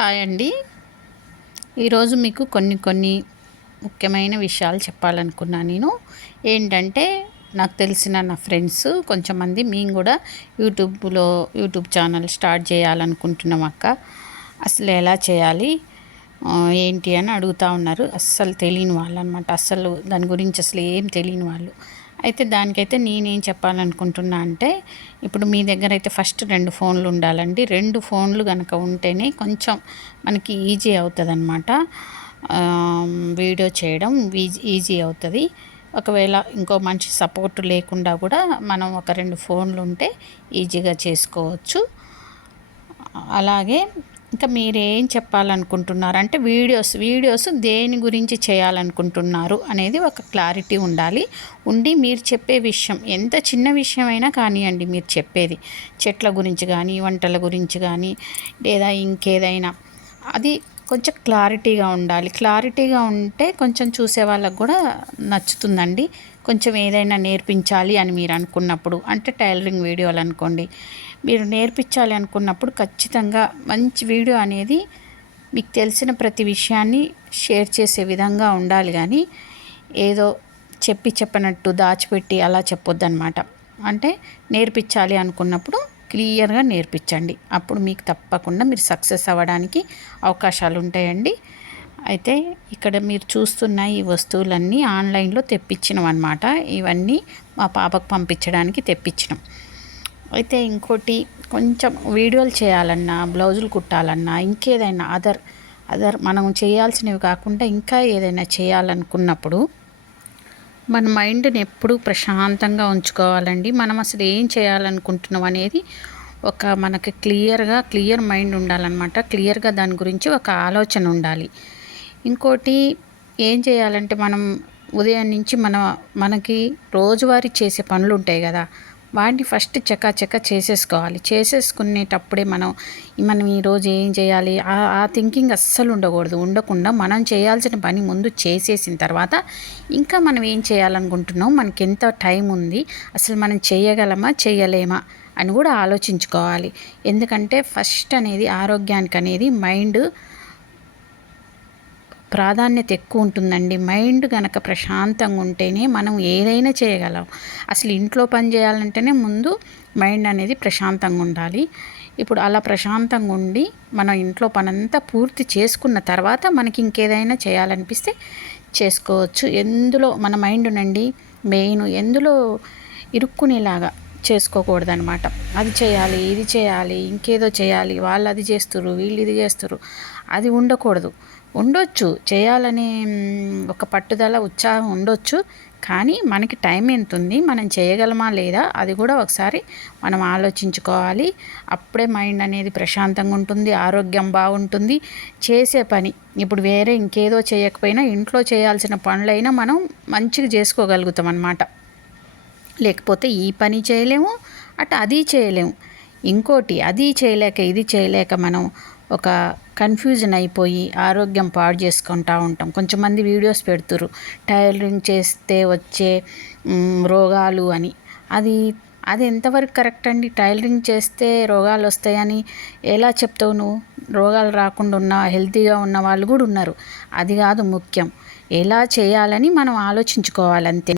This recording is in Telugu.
హాయ్ అండి. ఈరోజు మీకు కొన్ని కొన్ని ముఖ్యమైన విషయాలు చెప్పాలనుకున్నా నేను. ఏంటంటే నాకు తెలిసిన నా ఫ్రెండ్స్ కొంచెంమంది మేము కూడా యూట్యూబ్లో యూట్యూబ్ ఛానల్ స్టార్ట్ చేయాలనుకుంటున్నాం అక్క. అసలు ఎలా చేయాలి? ఏంటి అని అడుగుతూ ఉన్నారు. అస్సలు తెలియని వాళ్ళు అనమాట అస్సలు దాని గురించి అసలు ఏం తెలియని వాళ్ళు. అయితే దానికైతే నేనేం చెప్పాలనుకుంటున్నా అంటే ఇప్పుడు మీ దగ్గర అయితే ఫస్ట్ రెండు ఫోన్లు ఉండాలండి. రెండు ఫోన్లు కనుక ఉంటేనే కొంచెం మనకి ఈజీ అవుతుంది అనమాట వీడియో చేయడం ఈజీ అవుతుంది. ఒకవేళ ఇంకో మంచి సపోర్ట్ లేకుండా కూడా మనం ఒక రెండు ఫోన్లు ఉంటే ఈజీగా చేసుకోవచ్చు. అలాగే ఇంకా మీరేం చెప్పాలనుకుంటున్నారు? అంటే వీడియోస్ వీడియోస్ దేని గురించి చేయాలనుకుంటున్నారు అనేది ఒక క్లారిటీ ఉండాలి. ఉండి మీరు చెప్పే విషయం ఎంత చిన్న విషయమైనా కానివ్వండి మీరు చెప్పేది. చెట్ల గురించి కానీ వంటల గురించి కానీ లేదా ఇంకేదైనా. అది కొంచెం క్లారిటీగా ఉండాలి. క్లారిటీగా ఉంటే కొంచెం చూసే వాళ్ళకు కూడా నచ్చుతుందండి. కొంచెం ఏదైనా నేర్పించాలి అని మీరు అనుకున్నప్పుడు అంటే టైలరింగ్ వీడియోలు అనుకోండి. మీరు నేర్పించాలి అనుకున్నప్పుడు ఖచ్చితంగా మంచి వీడియో అనేది మీకు తెలిసిన ప్రతి విషయాన్ని షేర్ చేసే విధంగా ఉండాలి కానీ ఏదో చెప్పి చెప్పనట్టు దాచిపెట్టి అలా చెప్పొద్దు అంటే నేర్పించాలి అనుకున్నప్పుడు క్లియర్గా నేర్పించండి. అప్పుడు మీకు తప్పకుండా మీరు సక్సెస్ అవ్వడానికి అవకాశాలు ఉంటాయండి అయితే ఇక్కడ మీరు చూస్తున్న ఈ వస్తువులన్నీ ఆన్లైన్లో తెప్పించినాం అనమాట ఇవన్నీ మా పాపకు పంపించడానికి తెప్పించినాం. అయితే ఇంకోటి కొంచెం వీడియోలు చేయాలన్నా బ్లౌజులు కుట్టాలన్నా ఇంకేదైనా అదర్ అదర్ మనం చేయాల్సినవి కాకుండా ఇంకా ఏదైనా చేయాలనుకున్నప్పుడు మన మైండ్ని ఎప్పుడూ ప్రశాంతంగా ఉంచుకోవాలండి. మనం అసలు ఏం చేయాలనుకుంటున్నాం అనేది ఒక మనకి క్లియర్గా క్లియర్ మైండ్ ఉండాలన్నమాట. క్లియర్గా దాని గురించి ఒక ఆలోచన ఉండాలి. ఇంకోటి ఏం చేయాలంటే మనం ఉదయం నుంచి మన మనకి రోజువారీ చేసే పనులు ఉంటాయి కదా. వాటిని ఫస్ట్ చకాచక చేసేసుకోవాలి. చేసేసుకునేటప్పుడే మనం మనం ఈరోజు ఏం చేయాలి? ఆ థింకింగ్ అస్సలు ఉండకూడదు. ఉండకుండా మనం చేయాల్సిన పని ముందు చేసేసిన తర్వాత ఇంకా మనం ఏం చేయాలనుకుంటున్నాం? మనకి ఎంత టైం ఉంది? అసలు మనం చేయగలమా? చేయలేమా? అని కూడా ఆలోచించుకోవాలి. ఎందుకంటే ఫస్ట్ అనేది ఆరోగ్యానికి అనేది మైండ్ ప్రాధాన్యత ఎక్కువ ఉంటుందండి. మైండ్ కనుక ప్రశాంతంగా ఉంటేనే మనం ఏదైనా చేయగలం. అసలు ఇంట్లో పని చేయాలంటేనే ముందు మైండ్ అనేది ప్రశాంతంగా ఉండాలి. ఇప్పుడు అలా ప్రశాంతంగా ఉండి మనం ఇంట్లో పనంతా పూర్తి చేసుకున్న తర్వాత మనకి ఇంకేదైనా చేయాలనిపిస్తే చేసుకోవచ్చు. ఎందులో మన మైండ్ నుండి మెయిన్ ఎందులో ఇరుక్కునేలాగా చేసుకోకూడదనమాట అది చేయాలి ఇది చేయాలి ఇంకేదో చేయాలి వాళ్ళు అది చేస్తారు వీళ్ళు ఇది చేస్తారు అది ఉండకూడదు. ఉండొచ్చు చేయాలనే ఒక పట్టుదల ఉత్సాహం ఉండొచ్చు. కానీ మనకి టైం ఎంత ఉంది మనం చేయగలమా లేదా అది కూడా ఒకసారి మనం ఆలోచించుకోవాలి. అప్పుడే మైండ్ అనేది ప్రశాంతంగా ఉంటుంది ఆరోగ్యం బాగుంటుంది. చేసే పని ఇప్పుడు వేరే ఇంకేదో చేయకపోయినా ఇంట్లో చేయాల్సిన పనులైనా మనం మంచిగా చేసుకోగలుగుతాం అన్నమాట లేకపోతే ఈ పని చేయలేము అటు అది చేయలేము. ఇంకోటి అది చేయలేక ఇది చేయలేక మనం ఒక కన్ఫ్యూజన్ అయిపోయి ఆరోగ్యం పాడు చేసుకుంటూ ఉంటాం. కొంచెం మంది వీడియోస్ పెడుతురు టైలరింగ్ చేస్తే వచ్చే రోగాలు అని. అది అది ఎంతవరకు కరెక్ట్ అండి? టైలరింగ్ చేస్తే రోగాలు వస్తాయని ఎలా చెప్తావు నువ్వు? రోగాలు రాకుండా ఉన్న హెల్తీగా ఉన్న వాళ్ళు కూడా ఉన్నారు. అది కాదు ముఖ్యం. ఎలా చేయాలని మనం ఆలోచించుకోవాలి అంతే